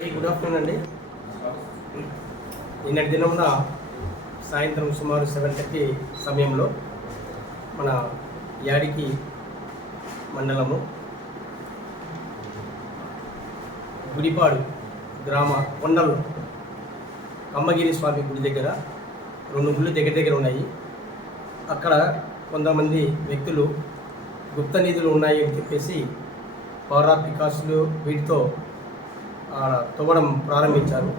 Good afternoon అండి. నిన్నటి దినమున సాయంత్రం సుమారు 7:30 సమయంలో మన యాడికి మండలము గుడిపాడు గ్రామ కొండలు కమ్మగిరి స్వామి గుడి దగ్గర 2 గుళ్ళు దగ్గర ఉన్నాయి. అక్కడ కొంతమంది వ్యక్తులు గుప్త నిధులు ఉన్నాయి అని చెప్పేసి పౌరా పికాసులు వీటితో తవ్వడం ప్రారంభించారు.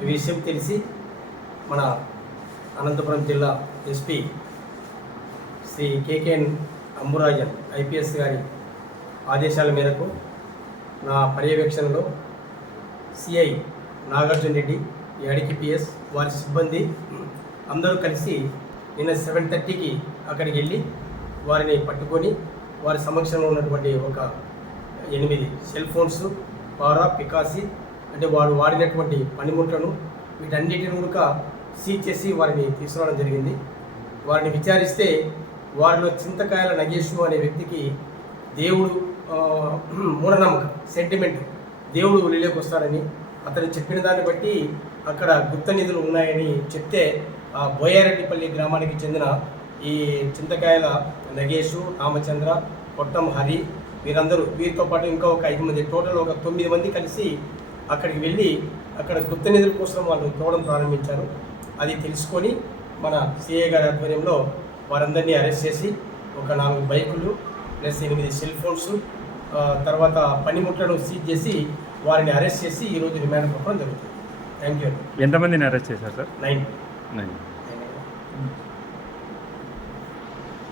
ఈ విషయం తెలిసి మన అనంతపురం జిల్లా SP Shri KKN Amburajan IPS గారి ఆదేశాల మేరకు నా పర్యవేక్షణలో సిఐ నాగార్జున రెడ్డి, యాడికి పిఎస్, వారి సిబ్బంది అందరూ కలిసి నిన్న 7:30కి అక్కడికి వెళ్ళి వారిని పట్టుకొని వారి సమక్షంలో ఉన్నటువంటి ఒక 8 సెల్ ఫోన్స్, పారా, పికాసి అంటే వాడు వాడినటువంటి పనిముట్లను వీటన్నిటిని కూడా సీజ్ చేసి వారిని తీసుకురావడం జరిగింది. వారిని విచారిస్తే వారిలో చింతకాయల నగేష్ అనే వ్యక్తికి దేవుడు మూఢనమ్మకం, సెంటిమెంట్, దేవుడు ఒలిలోకి వస్తాడని అతను చెప్పిన దాన్ని బట్టి అక్కడ గుప్త నిధులు ఉన్నాయని చెప్తే ఆ బోయారెడ్డిపల్లి గ్రామానికి చెందిన ఈ చింతకాయల నగేష్, రామచంద్ర, కొట్టం హరి వీరితో పాటు ఇంకా ఒక 5 మంది, టోటల్ ఒక 9 మంది కలిసి అక్కడికి వెళ్ళి అక్కడ గుప్త నిధుల కోసం వాళ్ళు తోవడం ప్రారంభించారు. అది తెలుసుకొని మన సిఐ గారి ఆధ్వర్యంలో వారందరినీ అరెస్ట్ చేసి ఒక 4 బైకులు ప్లస్ 8 సెల్ ఫోన్స్ తర్వాత పనిముట్లను సీజ్ చేసి వారిని అరెస్ట్ చేసి ఈరోజు రిమాండ్ పంపడం జరుగుతుంది. Thank you. ఎంతమందిని అరెస్ట్ చేశారు సార్? 9.